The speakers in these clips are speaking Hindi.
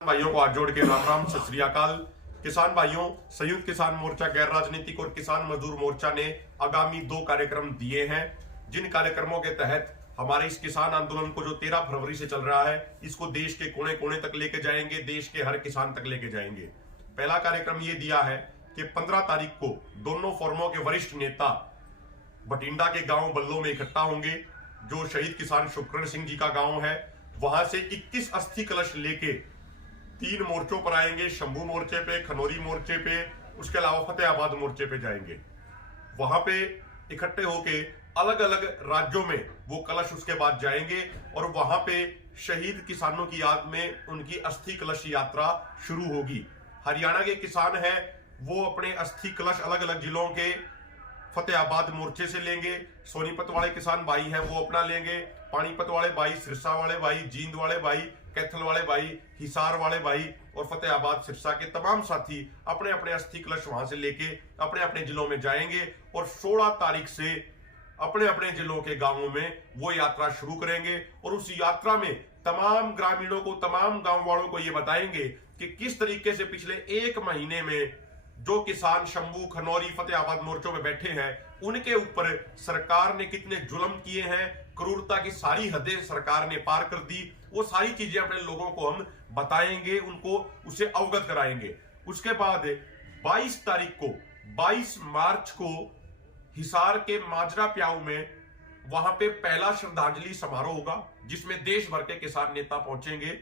भाइयों को हाथ जोड़ के राम राम, सत श्री अकाल। किसान भाइयों, संयुक्त किसान मोर्चा, गैर राजनीतिक और किसान मजदूर मोर्चा ने आगामी 2 कार्यक्रम दिए हैं, जिन कार्यक्रमों के तहत हमारे इस किसान आंदोलन को जो 13 फरवरी से चल रहा है, इसको देश के कोने कोने तक लेके जाएंगे, देश के हर किसान तक लेके जाएंगे। पहला कार्यक्रम ये दिया है कि 15 तारीख को दोनों फोरमों के वरिष्ठ नेता बठिंडा के गांव बल्लो में इकट्ठा होंगे, जो शहीद किसान शुभकरण सिंह जी का गांव है। वहां से 21 अस्थि कलश लेके 3 मोर्चों पर आएंगे, शंभू मोर्चे पे, खनौरी मोर्चे पे, उसके अलावा फतेहाबाद मोर्चे पे जाएंगे। वहां पे इकट्ठे होके अलग अलग राज्यों में वो कलश उसके बाद जाएंगे और वहां पे शहीद किसानों की याद में उनकी अस्थि कलश यात्रा शुरू होगी। हरियाणा के किसान हैं, वो अपने अस्थि कलश अलग अलग जिलों के फतेहाबाद मोर्चे से लेंगे। सोनीपत वाले किसान भाई हैं, वो अपना लेंगे। पानीपत वाले भाई, सिरसा वाले भाई, जींद वाले भाई, कैथल वाले भाई, हिसार वाले भाई और फतेहाबाद सिरसा के तमाम साथी अपने अपने अस्थि कलश वहां से लेके अपने अपने जिलों में जाएंगे और 16 तारीख से अपने अपने जिलों के गांवों में वो यात्रा शुरू करेंगे। और उस यात्रा में तमाम ग्रामीणों को, तमाम गांव वालों को ये बताएंगे कि किस तरीके से पिछले 1 महीने में जो किसान शंभू, खनौरी, फतेहाबाद मोर्चों में बैठे हैं, उनके ऊपर सरकार ने कितने जुल्म किए हैं, क्रूरता की सारी हदें सरकार ने पार कर दी। वो सारी चीजें अपने लोगों को हम बताएंगे, उनको उसे अवगत कराएंगे। उसके बाद 22 तारीख को, 22 मार्च को हिसार के माजरा प्याऊ में वहां पे पहला श्रद्धांजलि समारोह होगा, जिसमें देश भर के किसान नेता पहुंचेंगे।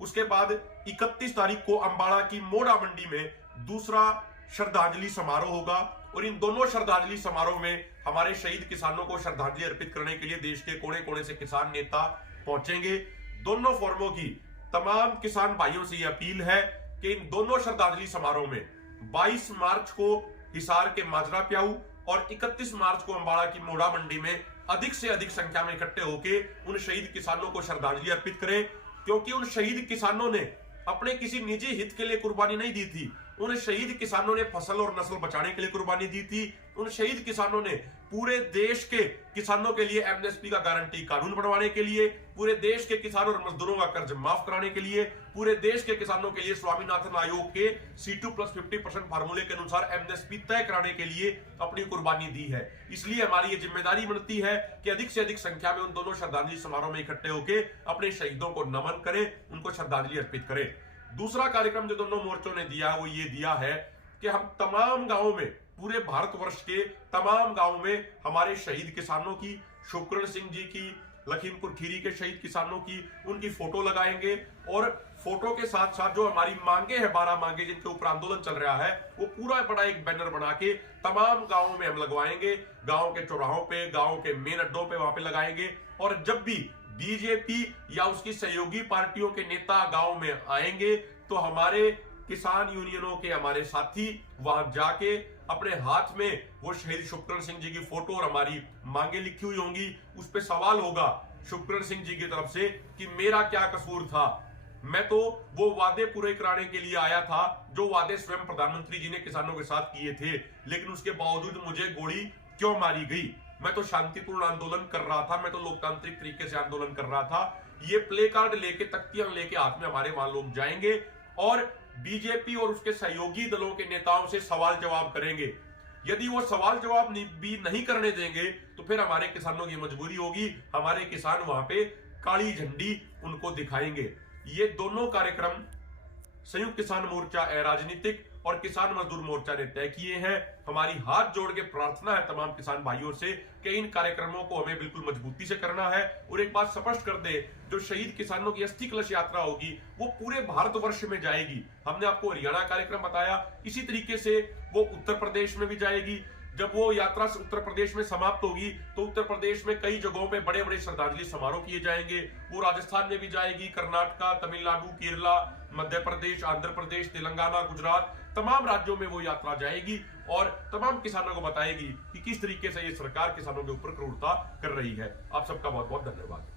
उसके बाद 31 तारीख को अंबाला की मोड़ा मंडी में दूसरा श्रद्धांजलि समारोह होगा और इन दोनों श्रद्धांजलि समारोह में हमारे शहीद किसानों को श्रद्धांजलि अर्पित करने के लिए देश के कोने कोने से किसान नेता पहुंचेंगे। दोनों फोरमों की तमाम किसान भाइयों से यह अपील है कि इन दोनों श्रद्धांजलि समारोह में 22 मार्च को हिसार के माजरा प्याऊ और 31 मार्च को अंबाला की मोड़ा मंडी में अधिक से अधिक संख्या में इकट्ठे होकर उन शहीद किसानों को श्रद्धांजलि अर्पित करें, क्योंकि उन शहीद किसानों ने अपने किसी निजी हित के लिए कुर्बानी नहीं दी थी। उन शहीद किसानों ने फसल और नस्ल बचाने के लिए कुर्बानी दी थी। उन शहीद किसानों ने पूरे देश के किसानों के लिए एमएसपी का गारंटी कानून बनवाने के लिए, पूरे देश के किसानों और मजदूरों का कर्ज माफ कराने के लिए, पूरे देश के किसानों के लिए स्वामीनाथन आयोग के C2+50% फार्मूले के अनुसार एमएसपी तय कराने के लिए अपनी कुर्बानी दी है। इसलिए हमारी ये जिम्मेदारी बनती है कि अधिक से अधिक संख्या में उन दोनों श्रद्धांजलि समारोह में इकट्ठे होकर अपने शहीदों को नमन करें, उनको श्रद्धांजलि अर्पित करें। दूसरा कार्यक्रम जो दोनों मोर्चों ने दिया वो ये दिया है कि हम तमाम गांवों में, पूरे भारतवर्ष के तमाम गांवों में हमारे शहीद किसानों की, शुभकरण सिंह जी की, लखीमपुर खीरी के शहीद किसानों की, उनकी फोटो लगाएंगे और फोटो के साथ साथ जो हमारी मांगे हैं, 12 मांगे जिनके ऊपर आंदोलन चल रहा है, वो पूरा बड़ा एक बैनर बना के तमाम गांवों में हम लगवाएंगे। गांव के चौराहों पे, गांव के मेन अड्डों पे वहां पे लगाएंगे। और जब भी बीजेपी या उसकी सहयोगी पार्टियों के नेता गांव में आएंगे तो हमारे किसान यूनियनों के हमारे साथी वहां जाके अपने हाथ में वो शहीद शुभकरण सिंह जी की फोटो और हमारी मांगे लिखी हुई होंगी, उस पर सवाल होगा शुभकरण सिंह जी की तरफ से कि मेरा क्या कसूर था, मैं तो वो वादे पूरे कराने के लिए आया था जो वादे स्वयं प्रधानमंत्री जी ने किसानों के साथ किए थे, लेकिन उसके बावजूद मुझे गोली क्यों मारी गई। मैं तो शांतिपूर्ण आंदोलन कर रहा था, मैं तो लोकतांत्रिक तरीके से आंदोलन कर रहा था। ये प्ले कार्ड लेके, तख्तियां लेके हाथ में हमारे वहां लोग जाएंगे और बीजेपी और उसके सहयोगी दलों के नेताओं से सवाल जवाब करेंगे। यदि वो सवाल जवाब भी नहीं करने देंगे तो फिर हमारे किसानों की मजबूरी होगी, हमारे किसान वहां पे काली झंडी उनको दिखाएंगे। ये दोनों कार्यक्रम संयुक्त किसान मोर्चा, राजनीतिक और किसान मजदूर मोर्चा ने तय किए हैं। हमारी हाथ जोड़ के प्रार्थना है तमाम किसान भाइयों से कि इन कार्यक्रमों को हमें बिल्कुल मजबूती से करना है। और एक बात स्पष्ट कर दे, जो शहीद किसानों की अस्थि कलश यात्रा होगी वो पूरे भारतवर्ष में जाएगी। हमने आपको हरियाणा कार्यक्रम बताया, इसी तरीके से वो उत्तर प्रदेश में भी जाएगी। जब वो यात्रा उत्तर प्रदेश में समाप्त होगी तो उत्तर प्रदेश में कई जगहों पे बड़े बड़े श्रद्धांजलि समारोह किए जाएंगे। वो राजस्थान में भी जाएगी, कर्नाटका, तमिलनाडु, केरला, मध्य प्रदेश, आंध्र प्रदेश, तेलंगाना, गुजरात, तमाम राज्यों में वो यात्रा जाएगी और तमाम किसानों को बताएगी कि किस तरीके से ये सरकार किसानों के ऊपर क्रूरता कर रही है। आप सबका बहुत बहुत धन्यवाद।